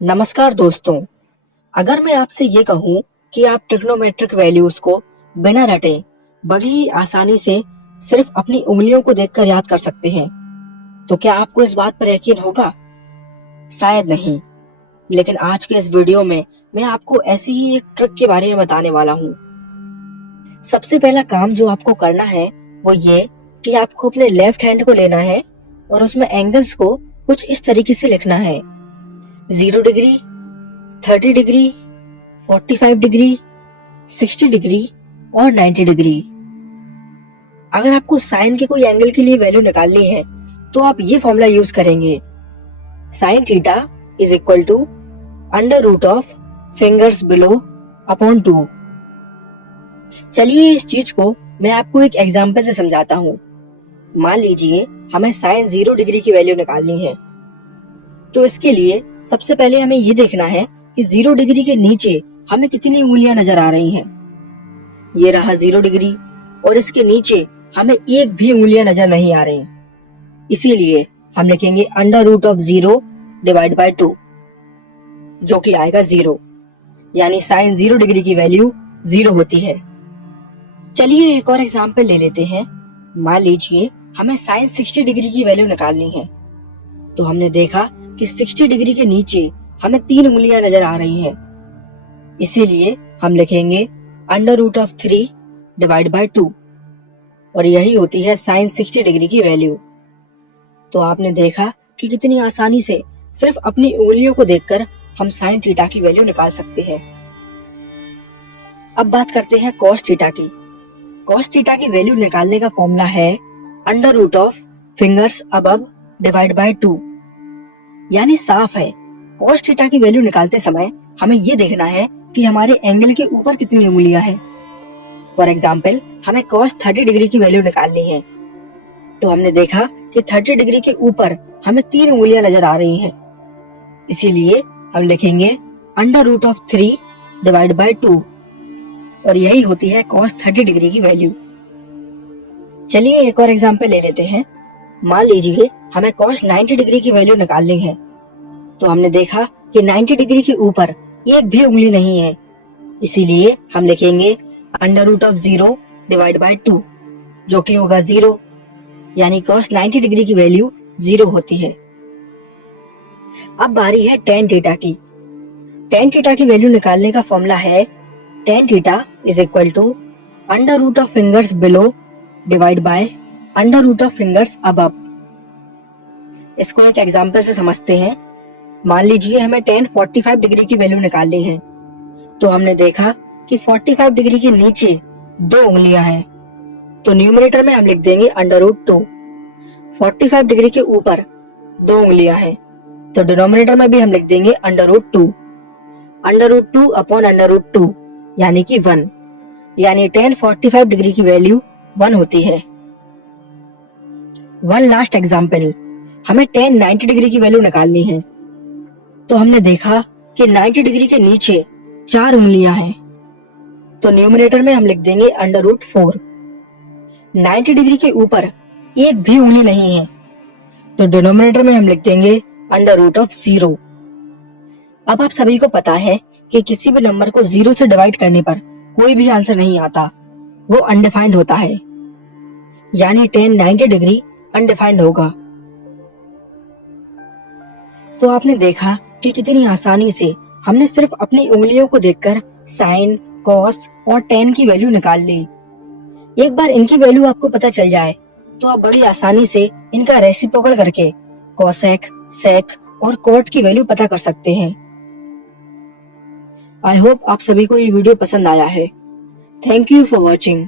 नमस्कार दोस्तों। अगर मैं आपसे ये कहूँ कि आप ट्रिग्नोमेट्रिक वैल्यूज को बिना रटे बड़ी ही आसानी से सिर्फ अपनी उंगलियों को देखकर याद कर सकते हैं, तो क्या आपको इस बात पर यकीन होगा? शायद नहीं। लेकिन आज के इस वीडियो में मैं आपको ऐसी ही एक ट्रिक के बारे में बताने वाला हूँ। सबसे पहला काम जो आपको करना है वो ये कि आपको अपने लेफ्ट हैंड को लेना है और उसमें एंगल्स को कुछ इस तरीके से लिखना है: 0 डिग्री, 30 डिग्री, 45 डिग्री, 60 डिग्री और 90 डिग्री। अगर आपको साइन के कोई एंगल के लिए वैल्यू निकालनी है तो आप ये फॉर्मूला यूज करेंगे: sine theta is equal to under root of fingers below upon 2। चलिए इस चीज को मैं आपको एक एग्जांपल से समझाता हूँ। मान लीजिए हमें साइन 0 डिग्री की वैल्यू निकालनी है, तो इसके लिए सबसे पहले हमें ये देखना है कि 0 डिग्री के नीचे हमें कितनी उंगलियां नजर आ रही हैं। ये रहा 0 डिग्री और इसके नीचे हमें एक भी उंगलियां नजर नहीं आ रही। इसीलिए हम लिखेंगे under root of 0 divide by 2, जो कि आएगा 0, यानी साइन 0 डिग्री की वैल्यू 0 होती है। चलिए एक और एग्जांपल ले लेते हैं। मान लीजिए हमें साइन 60 डिग्री की वैल्यू निकालनी है, तो हमने देखा कि 60 डिग्री के नीचे हमें 3 उंगलियां नजर आ रही हैं। इसीलिए हम लिखेंगे under root of 3 divide by 2, और यही होती है साइन 60 डिग्री की वैल्यू। तो आपने देखा कि कितनी आसानी से सिर्फ अपनी उंगलियों को देखकर हम साइन थीटा की वैल्यू निकाल सकते हैं। अब बात करते हैं कॉस थीटा की। कॉस थीटा की वैल्यू निकालने का फॉर्मूला है under root of fingers above divide by 2। यानी साफ है, कॉस थीटा की वैल्यू निकालते समय हमें ये देखना है कि हमारे एंगल के ऊपर कितनी उंगलियां हैं। फॉर एग्जाम्पल हमें कॉस 30 डिग्री की वैल्यू निकालनी है, तो हमने देखा कि 30 डिग्री के ऊपर हमें 3 उंगलियां नजर आ रही हैं। इसीलिए हम लिखेंगे under root of 3 divide by 2, और यही होती है cos 30 डिग्री की वैल्यू। चलिए एक और एग्जांपल ले लेते हैं। मान लीजिए हमें cos 90 डिग्री की वैल्यू निकालनी है, तो हमने देखा कि 90 डिग्री के ऊपर एक भी उंगली नहीं है। इसीलिए हम लिखेंगे under root of 0 divide by 2, जो कि होगा 0, यानी cos 90 डिग्री की वैल्यू 0 होती है। अब बारी है tan थीटा की। tan थीटा की वैल्यू निकालने का फॉर्मूला है tan theta is equal to under root of fingers below divide by under root of fingers above. इसको एक एग्जांपल से समझते हैं। मान लीजिए हमें tan 45 डिग्री की वैल्यू निकालनी है, तो हमने देखा कि 45 डिग्री के नीचे 2 उंगलियां हैं, तो न्यूमरेटर में हम लिख देंगे अंडर रूट 2। 45 डिग्री के ऊपर 2 उंगलियां हैं, तो डिनोमिनेटर में भी हम लिख देंगे under root 2। Under root 2 upon under root 2 यानी कि 1, यानी tan 45 डिग्री की वैल्यू 1 होती है। वन लास्ट एग्जाम्पल, हमें tan 90 डिग्री की वैल्यू निकालनी है, तो हमने देखा कि 90 डिग्री के नीचे 4 उंगलियां हैं, तो न्यूमरेटर में हम लिख देंगे अंडर रूट 4। 90 डिग्री के ऊपर एक भी उंगली नहीं है, तो डिनोमिनेटर में हम लिख देंगे अंडर रूट ऑफ 0। अब आप सभी को पता है कि किसी भी नंबर को 0 से डिवाइड करने पर कोई भी आंसर नहीं आता, वो अनडिफाइंड होता है, यानी tan 90 डिग्री अनडिफाइंड होगा। तो आपने देखा कि कितनी आसानी से हमने सिर्फ अपनी उंगलियों को देखकर साइन, कॉस और tan की वैल्यू निकाल ली। एक बार इनकी वैल्यू आपको पता चल जाए तो आप बड़ी आसानी से इनका रेसिप्रोकल करके कॉसेक, सेक और कॉट की वैल्यू पता कर सकते हैं। आई होप आप सभी को ये वीडियो पसंद आया है। Thank you for watching.